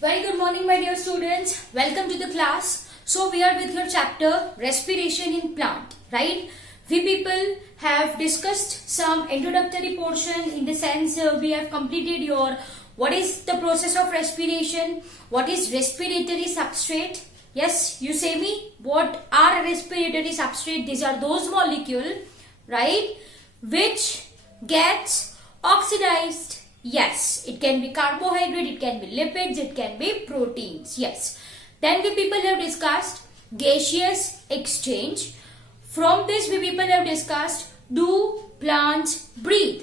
Very good morning, my dear students. Welcome to the class. So we are with your chapter respiration in plant, right? We people have discussed some introductory portion in the sense we have completed your what is the process of respiration, what is respiratory substrate. Yes, you say me, what are respiratory substrate? These are those molecules, right, which gets oxidized. Yes, it can be carbohydrate, it can be lipids, it can be proteins. Yes. Then we people have discussed gaseous exchange. From this we people have discussed, do plants breathe?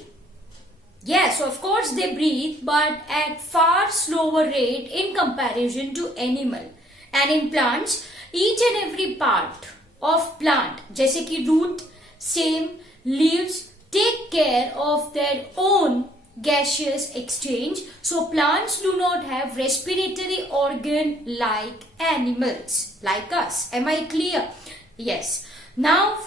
Yes, of course they breathe, but at far slower rate in comparison to animal. And in plants, each and every part of plant, जैसे कि root, stem, leaves, take care of their own gaseous exchange. So plants do not have respiratory organ like animals, like us. Am I clear? Yes. Now,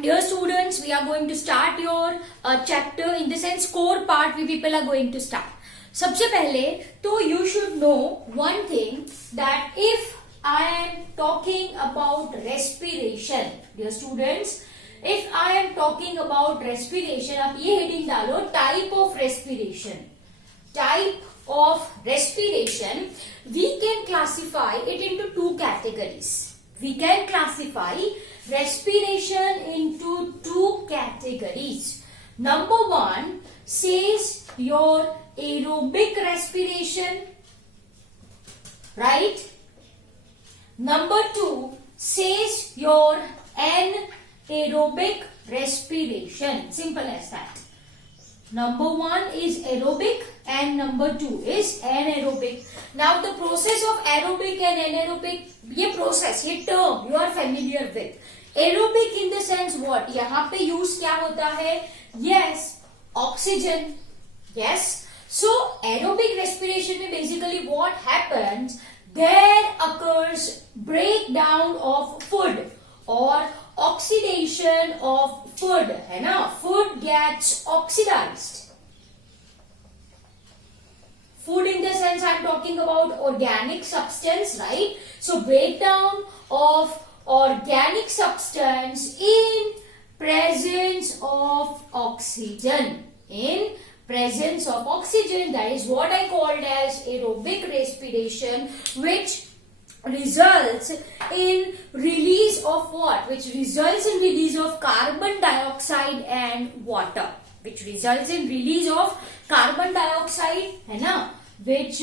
dear students, we are going to start your chapter in the sense core part we people are going to start. सबसे पहले तो you should know one thing, that if I am talking about respiration, dear students, if I am talking about respiration, आप ये heading डालो, type of respiration. Type of respiration, we can classify it into two categories. We can classify respiration into two categories. Number one says your aerobic respiration, right? Number two says your anaerobic respiration. Simple as that. Number one is aerobic and number two is anaerobic. Now the process of aerobic and anaerobic, ये process, ये term you are familiar with. Aerobic in the sense what? यहाँ पे use क्या होता है? Yes, oxygen. Yes. So aerobic respiration में basically what happens? There occurs breakdown of food or oxidation of food, है ना? Food gets oxidized. Food in the sense I am talking about organic substance, right? So breakdown of organic substance in presence of oxygen. In presence of oxygen, that is what I called as aerobic respiration, which results in release of what? Which results in release of carbon dioxide and water. Which results in release of carbon dioxide, है ना? Which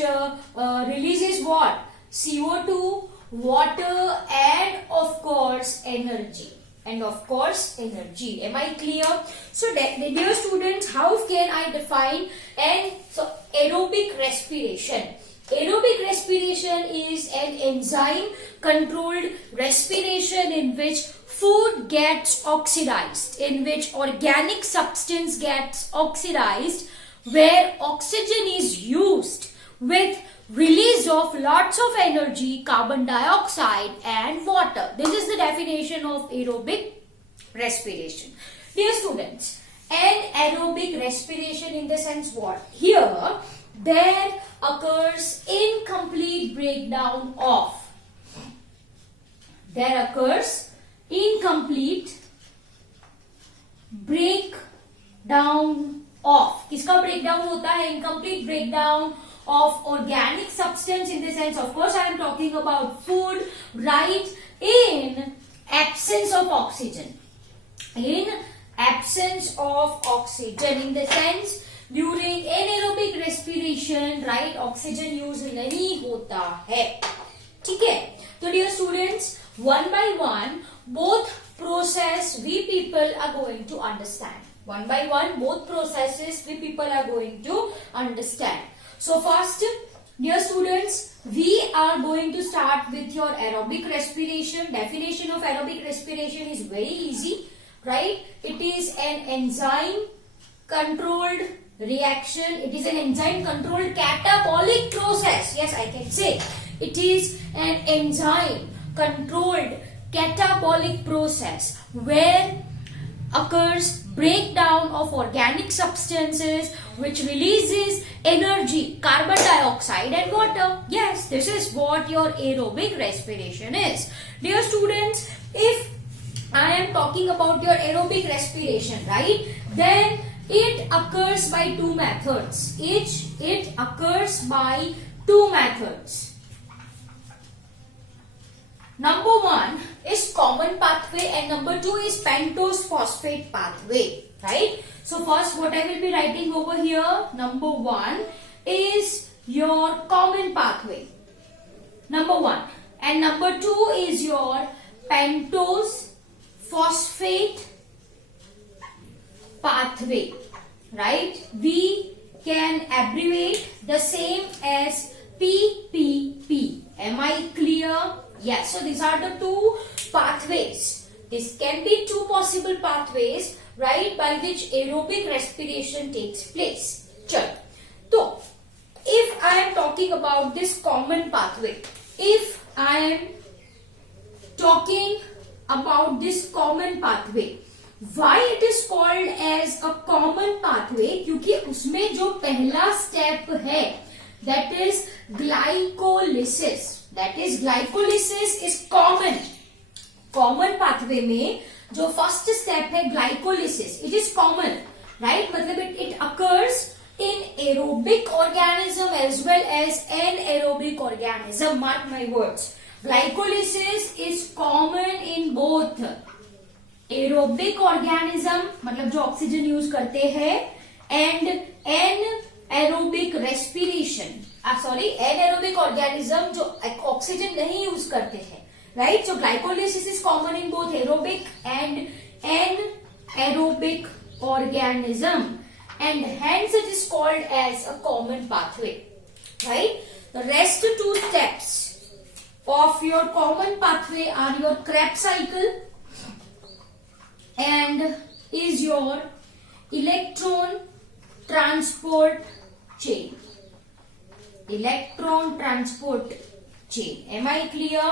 releases what? CO2, water, and of course energy. And of course energy. Am I clear? So dear students, how can I define aerobic respiration? Aerobic respiration is an enzyme controlled respiration in which food gets oxidized, in which organic substance gets oxidized, where oxygen is used with release of lots of energy, carbon dioxide and water. This is the definition of aerobic respiration. Dear students, anaerobic respiration in the sense what? Here there occurs incomplete breakdown of. There occurs incomplete breakdown of. किसका breakdown होता है? Incomplete breakdown of organic substance in the sense, of course I am talking about food, right? In absence of oxygen. In absence of oxygen, in the sense during anaerobic respiration, right, oxygen use नहीं होता है. ठीक है? तो dear students, one by one both process we people are going to understand. One by one both processes we people are going to understand. So first, dear students, we are going to start with your aerobic respiration. Definition of aerobic respiration is very easy, right? It is an enzyme controlled reaction. It is an enzyme controlled catabolic process. Yes, I can say it is an enzyme controlled catabolic process where occurs breakdown of organic substances which releases energy, carbon dioxide and water. Yes, this is what your aerobic respiration is. Dear students, if I am talking about your aerobic respiration, right, then it occurs by two methods. It occurs by two methods. Number one is common pathway and number two is pentose phosphate pathway, right? So first what I will be writing over here, number one is your common pathway, number one, and number two is your pentose phosphate pathway, right? We can abbreviate the same as PPP. Am I clear? Yes. So these are the two pathways. This can be two possible pathways, right, by which aerobic respiration takes place. Chalo. So, if I am talking about this common pathway, if I am talking about this common pathway, why it is called as a common pathway? क्योंकि उसमें जो पहला step है, that is glycolysis. That is glycolysis is common. Common pathway में जो first step है glycolysis, it is common, right? मतलब it occurs in aerobic organism as well as anaerobic organism. Mark my words. Glycolysis is common in both aerobic organism, मतलब जो oxygen use करते हैं, and anaerobic respiration. anaerobic organism जो oxygen नहीं use करते हैं, right? So glycolysis is common in both aerobic and anaerobic organism, and hence it is called as a common pathway, right? The rest two steps of your common pathway are your Krebs cycle and is your electron transport chain. Electron transport chain. Am I clear?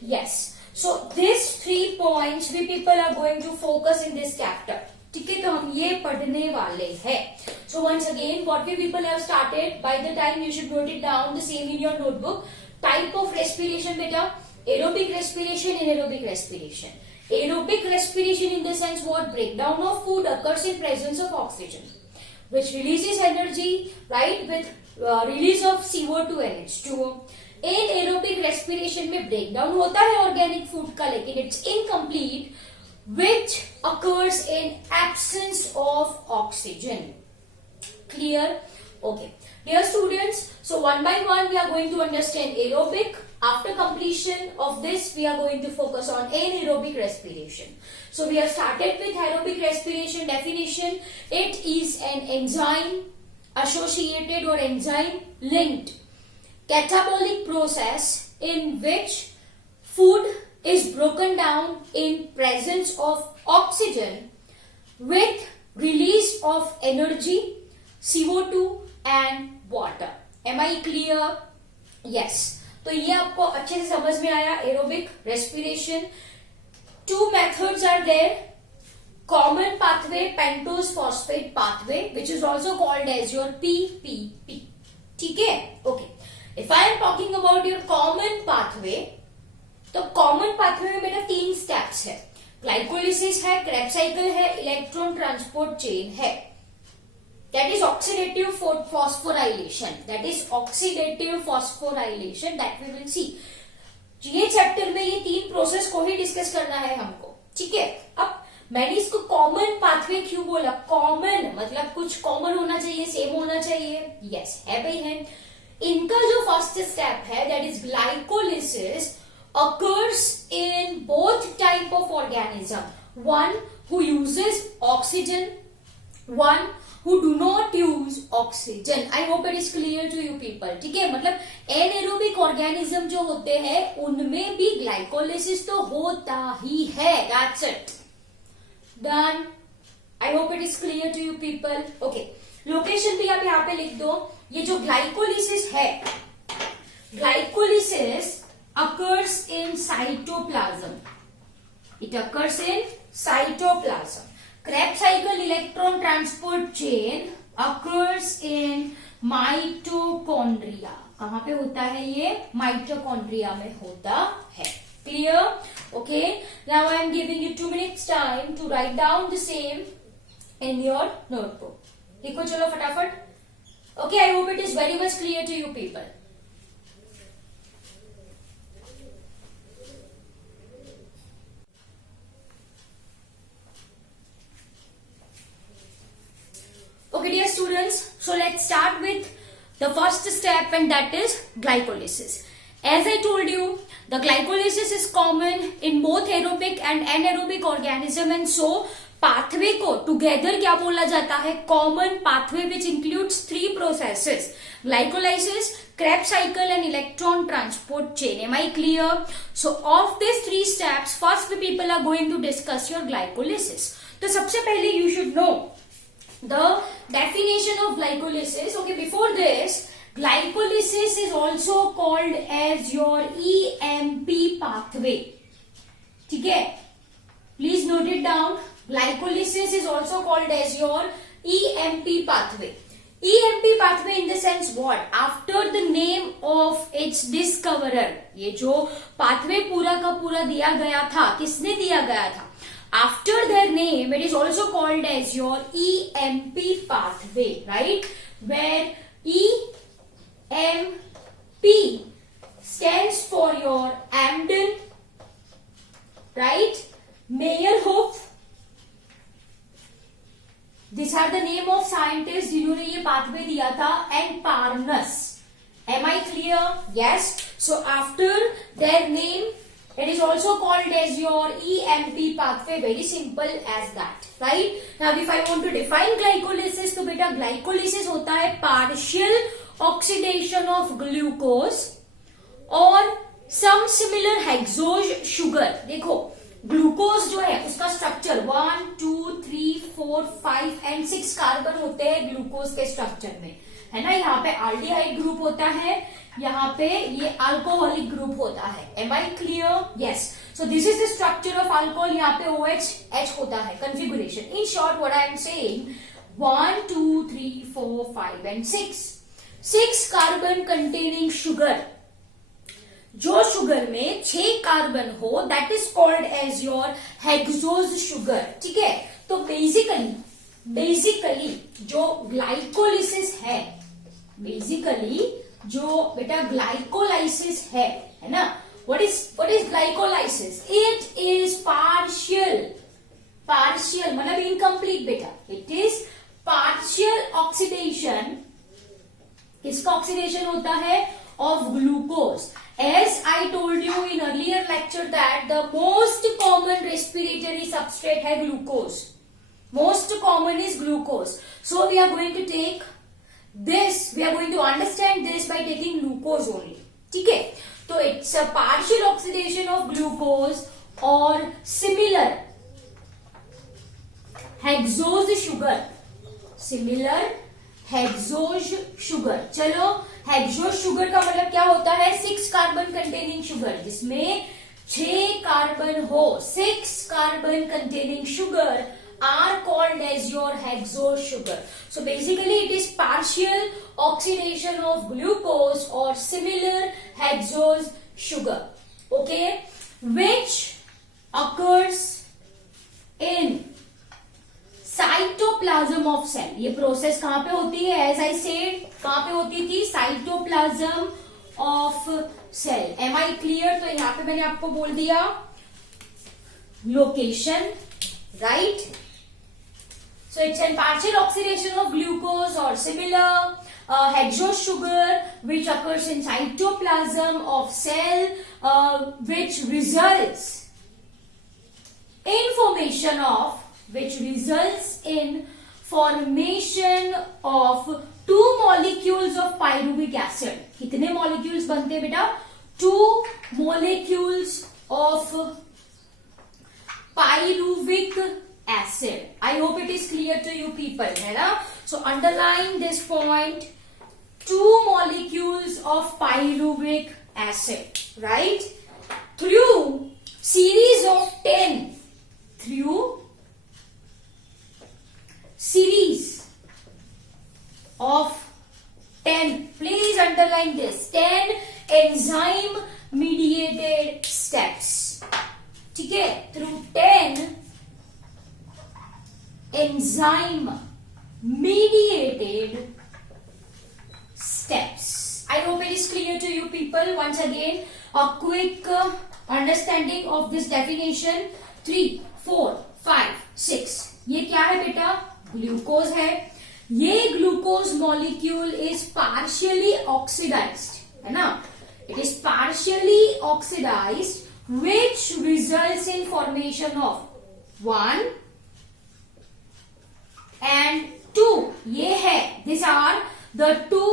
Yes. So these 3 points we people are going to focus in this chapter. ठीक है, तो हम ये पढ़ने वाले हैं. So once again, what we people have started, by the time you should note it down, the same in your notebook. Type of respiration beta, aerobic respiration, anaerobic respiration. Aerobic respiration in the sense what? Breakdown of food occurs in presence of oxygen, which releases energy, right, with release of CO2 and H2O. Anaerobic respiration में breakdown होता है organic food का, लेकिन it's incomplete, which occurs in absence of oxygen. Clear? Okay. Dear students, so one by one we are going to understand aerobic. After completion of this, we are going to focus on anaerobic respiration. So we have started with aerobic respiration definition. It is an enzyme associated or enzyme linked catabolic process in which food is broken down in presence of oxygen with release of energy, CO2 and water. Am I clear? Yes. तो ये आपको अच्छे से समझ में आया aerobic respiration. Two methods are there. Common pathway, pentose phosphate pathway, which is also called as your PPP. ठीक है? Okay. If I am talking about your common pathway, तो कॉमन पाथवे में बेटा 3 स्टेप्स है. ग्लाइकोलिसिस है, Krebs cycle है, electron transport chain है. That is oxidative phosphorylation. That is oxidative phosphorylation that we will see. ये चैप्टर में ये 3 प्रोसेस को ही डिस्कस करना है हमको. ठीक है. अब मैंने इसको कॉमन पाथवे क्यों बोला? कॉमन मतलब कुछ कॉमन होना चाहिए, सेम होना चाहिए. यस, है भाई है. इनका जो फर्स्ट स्टेप है, that is glycolysis, occurs in both type of organism. One who uses oxygen, one who do not use oxygen. I hope it is clear to you people. ठीक है, मतलब anaerobic organism जो होते हैं उनमें भी glycolysis तो होता ही है. That's it. Done. I hope it is clear to you people. Okay. Location भी आप यहाँ पे लिख दो. ये जो glycolysis है, glycolysis occurs in cytoplasm. It occurs in cytoplasm. Krebs cycle electron transport chain occurs in mitochondria. कहाँ पे होता है ये? माइटोकॉन्ड्रिया में होता है. Clear? Okay. Now I am giving you 2 minutes time to write down the same in your notebook. लिखो चलो फटाफट. Okay, I hope it is very much clear to you people. Okay, dear students, so let's start with the first step, and that is glycolysis. As I told you, the glycolysis is common in both aerobic and anaerobic organism, and so pathway को together क्या बोला जाता है? Common pathway which includes 3 processes: glycolysis, Krebs cycle and electron transport chain. Am I clear? So of these 3 steps, first the people are going to discuss your glycolysis. तो सबसे पहले you should know the definition of glycolysis. Okay, before this, glycolysis is also called as your EMP pathway. ठीक है? Please note it down. Glycolysis is also called as your EMP pathway. EMP pathway in the sense what? After the name of its discoverer. ये जो pathway पूरा का पूरा दिया गया था, किसने दिया गया था? After their name, it is also called as your EMP pathway, right? Where EMP stands for your Amden, right? Meyerhof. These are the name of scientists जिन्होंने ये pathway दिया था, and Parnas. Am I clear? Yes. So after their name, it is also called as your EMP pathway. Very simple as that, right? Now, if I want to define glycolysis, तो बेटा glycolysis होता है partial oxidation of glucose or some similar hexose sugar. देखो glucose जो है उसका structure 1, 2, 3, 4, 5 and 6 carbon होते हैं ग्लूकोज के स्ट्रक्चर में, है ना. यहाँ पे आल्डिहाइड ग्रुप होता है, यहाँ पे ये अल्कोहलिक ग्रुप होता है. Am I clear? Yes. So this is the structure of alcohol. यहाँ पे OH होता है configuration. In short what I am saying, 1, 2, 3, 4, 5 and 6 carbon containing sugar. जो शुगर में 6 कार्बन हो, that is called as your hexose sugar. ठीक है. तो बेसिकली जो ग्लाइकोलिसिस है, बेसिकली जो बेटा ग्लाइकोलाइसिस है ना, what is glycolysis? It is partial मतलब इनकम्प्लीट बेटा. It is partial oxidation. किसका ऑक्सीडेशन होता है? Of glucose. As I told you in earlier lecture that the most common respiratory substrate है glucose. Most common is glucose. So we are going to take this, we are going to understand this by taking glucose only. ठीक है. तो it's a partial oxidation of glucose or similar hexose sugar. Similar hexose sugar. चलो, hexose sugar का मतलब क्या होता है? 6 carbon containing sugar, जिसमें 6 कार्बन हो. 6 carbon containing sugar are called as your hexose sugar. So basically it is partial oxidation of glucose or similar hexose sugar, okay, which occurs in cytoplasm of cell. ये process कहां पे होती है? As I said, कहां पे होती थी? Cytoplasm of cell. Am I clear? तो यहां पे मैंने आपको बोल दिया location, right. So it's an partial oxidation of glucose और similar hexose sugar which occurs in cytoplasm of cell, which results in formation of 2 molecules of pyruvic acid. कितने molecules बनते हैं बेटा? 2 molecules of pyruvic acid. I hope it is clear to you people, है ना? So underline this point, 2 molecules of pyruvic acid, right? Through series of 10, through series of 10, please underline this, 10 enzyme mediated steps. ठीक है, through 10 enzyme mediated steps. I hope it is clear to you people. Once again, a quick understanding of this definition. 3, 4, 5, 6. ये क्या है बेटा? Glucose है. ये glucose molecule is partially oxidised, है ना? It is partially oxidised which results in formation of 1 and 2. ये है, these are the 2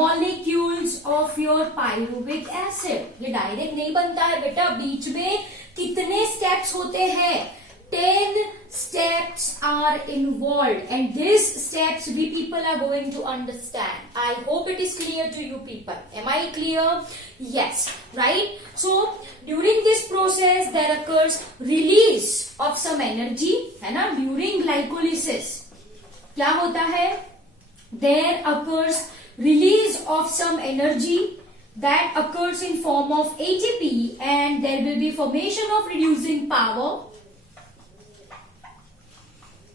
molecules of your pyruvic acid. ये डायरेक्ट नहीं बनता है बेटा, बीच में कितने स्टेप्स होते हैं? 10 steps are involved, and these steps we people are going to understand. I hope it is clear to you people. Am I clear? Yes, right? So during this process there occurs release of some energy, है ना? During glycolysis क्या होता है? There occurs release of some energy that occurs in form of ATP, and there will be formation of reducing power,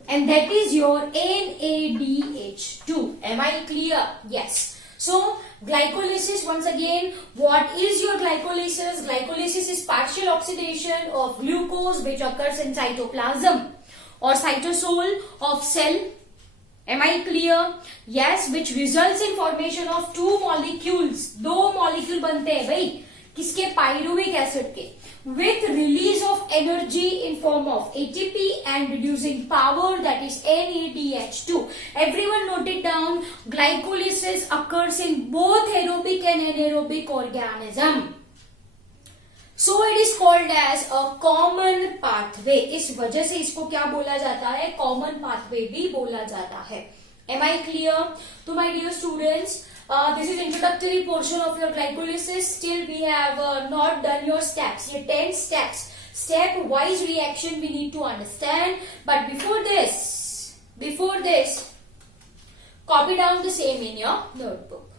and that is your NADH2. Am I clear? Yes. So glycolysis, once again, what is your glycolysis? Glycolysis is partial oxidation of glucose which occurs in cytoplasm or cytosol of cell. Am I clear? Yes, which results in formation of 2 molecules. 2 molecule बनते हैं भाई, किसके? Pyruvic acid के, with release of energy in form of ATP and reducing power, that is NADH2. Everyone note it down. Glycolysis occurs in both aerobic and anaerobic organism. So it is called as a common pathway. इस वजह से इसको क्या बोला जाता है? Common pathway भी बोला जाता है. Am I clear? So my dear students, this is introductory portion of your glycolysis. Still we have not done your steps. ये 10 steps, step wise reaction we need to understand. But before this, copy down the same in your notebook.